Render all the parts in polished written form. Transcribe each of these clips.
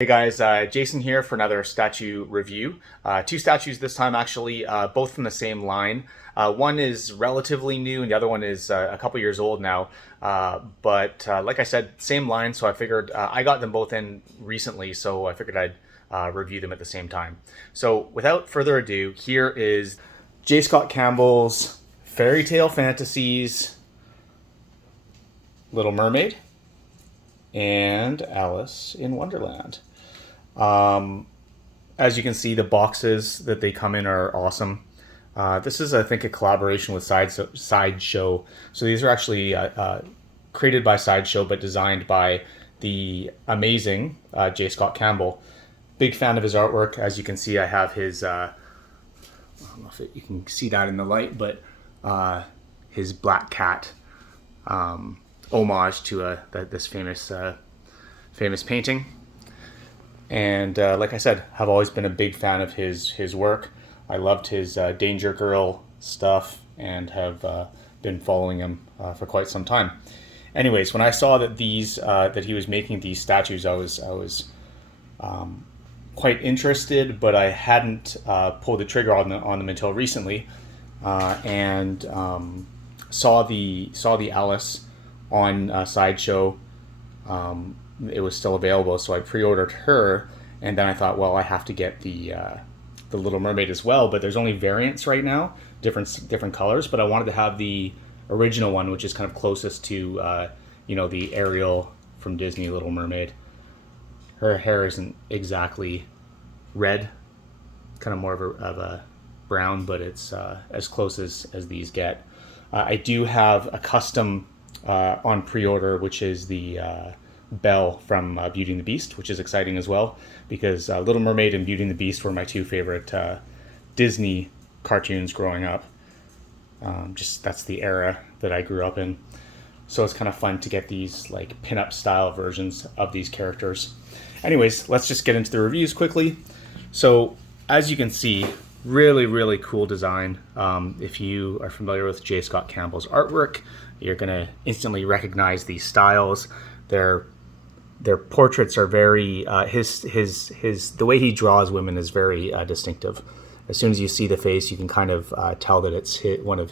Hey guys, Jason here for another statue review. Two statues this time actually, both from the same line. One is relatively new and the other one is a couple years old now. But like I said, same line, so I figured I got them both in recently, so I figured I'd review them at the same time. So without further ado, here is J Scott Campbell's Fairytale Fantasies, Little Mermaid and Alice in Wonderland. As you can see, the boxes that they come in are awesome. This is, I think, a collaboration with Sideshow. So these are actually created by Sideshow, but designed by the amazing J Scott Campbell. Big fan of his artwork. As you can see, I have his, I don't know if you can see that in the light, but his black cat homage to this famous painting. And like I said, have always been a big fan of his work. I loved his Danger Girl stuff and have been following him for quite some time. Anyways, when I saw that that he was making these statues, I was quite interested, but I hadn't pulled the trigger on them until recently, and saw the Alice on Sideshow. It was still available, so I pre-ordered her, and then I thought, well, I have to get the Little Mermaid as well. But there's only variants right now, different colors. But I wanted to have the original one, which is kind of closest to the Ariel from Disney Little Mermaid. Her hair isn't exactly red, kind of more of a brown, but it's as close as these get. I do have a custom on pre-order, which is the Belle from Beauty and the Beast, which is exciting as well, because Little Mermaid and Beauty and the Beast were my two favorite Disney cartoons growing up. Just that's the era that I grew up in. So it's kind of fun to get these like pinup style versions of these characters. Anyways, let's just get into the reviews quickly. So as you can see, really cool design. If you are familiar with J Scott Campbell's artwork, you're gonna instantly recognize these styles. Their portraits are very the way he draws women is very distinctive. As soon as you see the face, you can kind of tell that it's one of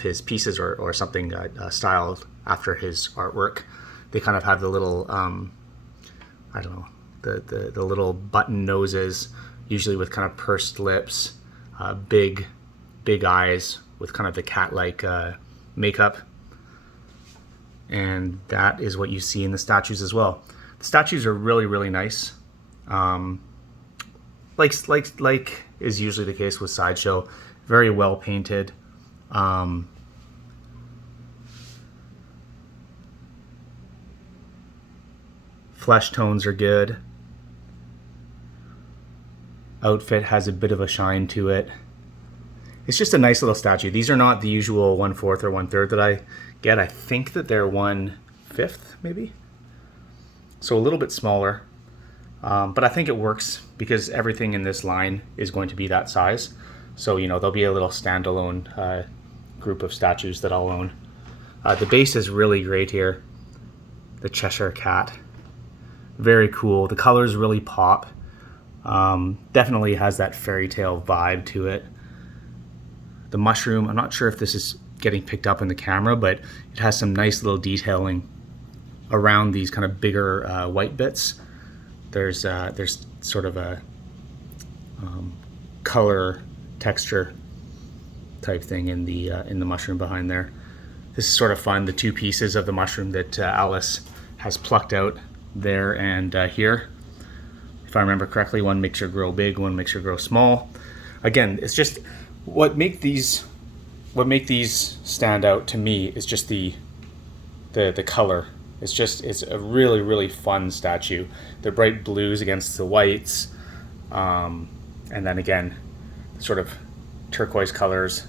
his pieces or something styled after his artwork. They kind of have the little I don't know, the little button noses, usually with kind of pursed lips, big eyes with kind of the cat-like makeup. And that is what you see in the statues as well. The statues are really nice. Like is usually the case with Sideshow. Very well painted. Flesh tones are good. Outfit has a bit of a shine to it. It's just a nice little statue. These are not the usual 1/4 or 1/3 that I get. I think that they're 1/5 maybe. So a little bit smaller. But I think it works because everything in this line is going to be that size. So, there'll be a little standalone group of statues that I'll own. The base is really great here. The Cheshire Cat. Very cool. The colors really pop. Definitely has that fairy tale vibe to it. The mushroom, I'm not sure if this is getting picked up in the camera, but it has some nice little detailing around these kind of bigger white bits. There's sort of a color texture type thing in the mushroom behind there. This is sort of fun. The two pieces of the mushroom that Alice has plucked out there and here. If I remember correctly, one makes her grow big, one makes her grow small. Again, it's just what make these stand out to me is just the color. It's a really fun statue. The bright blues against the whites, and then again, sort of turquoise colors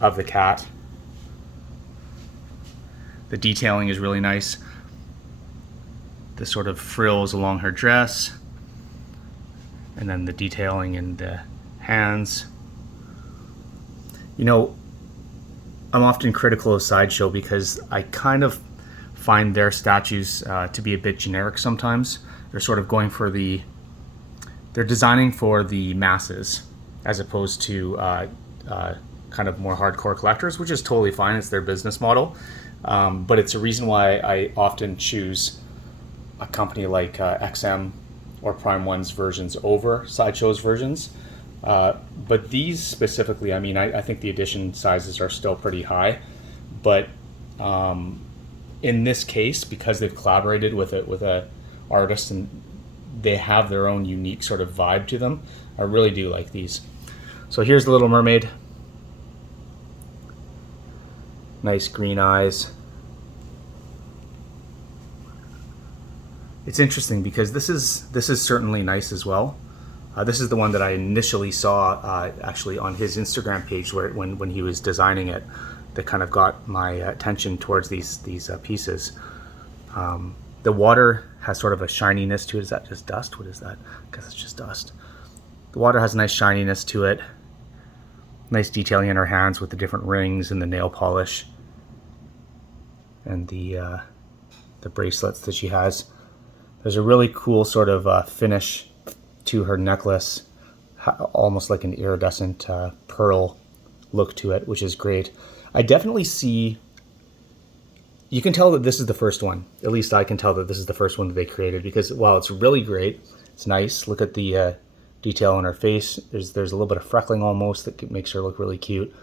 of the cat. The detailing is really nice. The sort of frills along her dress, and then the detailing in the hands. I'm often critical of Sideshow because I kind of find their statues to be a bit generic sometimes. They're sort of going for they're designing for the masses as opposed to kind of more hardcore collectors, which is totally fine. It's their business model. But it's a reason why I often choose a company like XM or Prime One's versions over Sideshow's versions. But these specifically, I mean, I think the edition sizes are still pretty high. But in this case, because they've collaborated with a artist and they have their own unique sort of vibe to them, I really do like these. So here's the Little Mermaid. Nice green eyes. It's interesting because this is certainly nice as well. This is the one that I initially saw actually on his Instagram page when he was designing it, that kind of got my attention towards these pieces. The water has sort of a shininess to it. Is that just dust? What is that? I guess it's just dust. The water has a nice shininess to it. Nice detailing in her hands with the different rings and the nail polish and the bracelets that she has. There's a really cool sort of finish to her necklace, almost like an iridescent pearl look to it, which is great. I definitely see, you can tell that this is the first one. At least I can tell that this is the first one that they created, because while it's really great, it's nice. Look at the detail on her face. There's a little bit of freckling almost that makes her look really cute.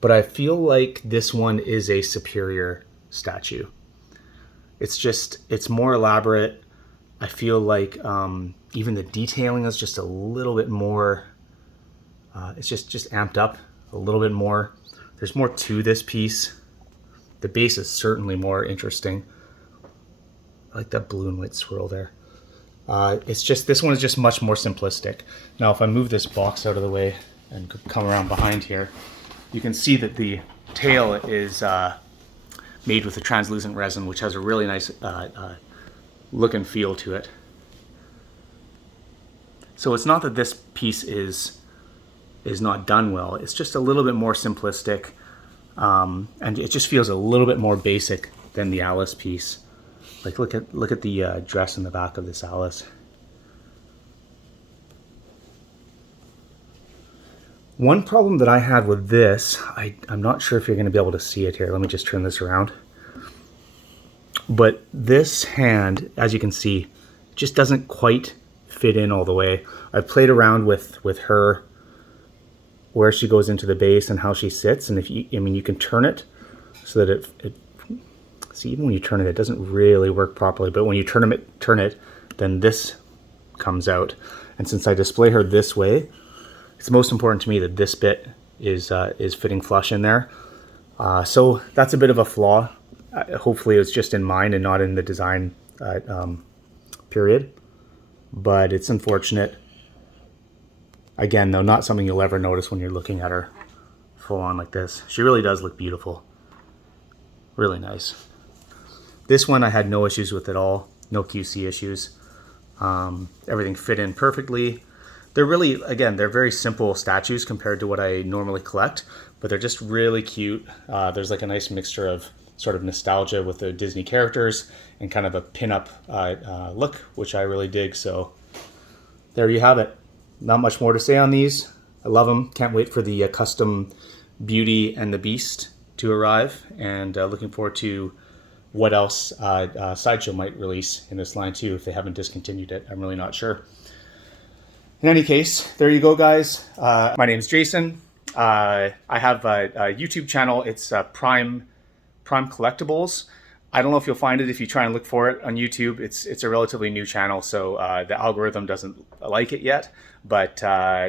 But I feel like this one is a superior statue. It's more elaborate. I feel like even the detailing is just a little bit more, it's just amped up a little bit more. There's more to this piece. The base is certainly more interesting. I like that blue and white swirl there. It's just, this one is just much more simplistic. Now, if I move this box out of the way and come around behind here, you can see that the tail is made with a translucent resin, which has a really nice look and feel to it. So it's not that this piece is not done well. It's just a little bit more simplistic, and it just feels a little bit more basic than the Alice piece. Like look at the dress in the back of this Alice. One problem that I had with this, I'm not sure if you're going to be able to see it here. Let me just turn this around. But this hand, as you can see, just doesn't quite fit in all the way. I've played around with her, where she goes into the base and how she sits. And you can turn it so that it see, even when you turn it, it doesn't really work properly. But when you turn it, then this comes out. And since I display her this way, it's most important to me that this bit is fitting flush in there. So that's a bit of a flaw. Hopefully it's just in mine and not in the design period. But it's unfortunate. Again, though, not something you'll ever notice when you're looking at her full on like this. She really does look beautiful. Really nice. This one I had no issues with at all. No QC issues. Everything fit in perfectly. They're really, again, they're very simple statues compared to what I normally collect, but they're just really cute. There's like a nice mixture of sort of nostalgia with the Disney characters and kind of a pin-up look, which I really dig. So there you have it. Not much more to say on these. I love them. Can't wait for the custom Beauty and the Beast to arrive, and looking forward to what else Sideshow might release in this line too, if they haven't discontinued it. I'm really not sure. In any case, there you go, guys. My name's Jason. I have a YouTube channel. It's Prime Collectibles. I don't know if you'll find it if you try and look for it on YouTube. It's a relatively new channel, so the algorithm doesn't like it yet, but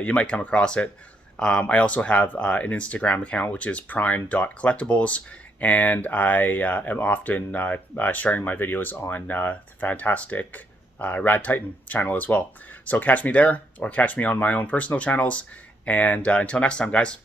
you might come across it. I also have an Instagram account, which is prime.collectibles, and I am often sharing my videos on the fantastic Rad Titan channel as well. So catch me there, or catch me on my own personal channels, and until next time, guys.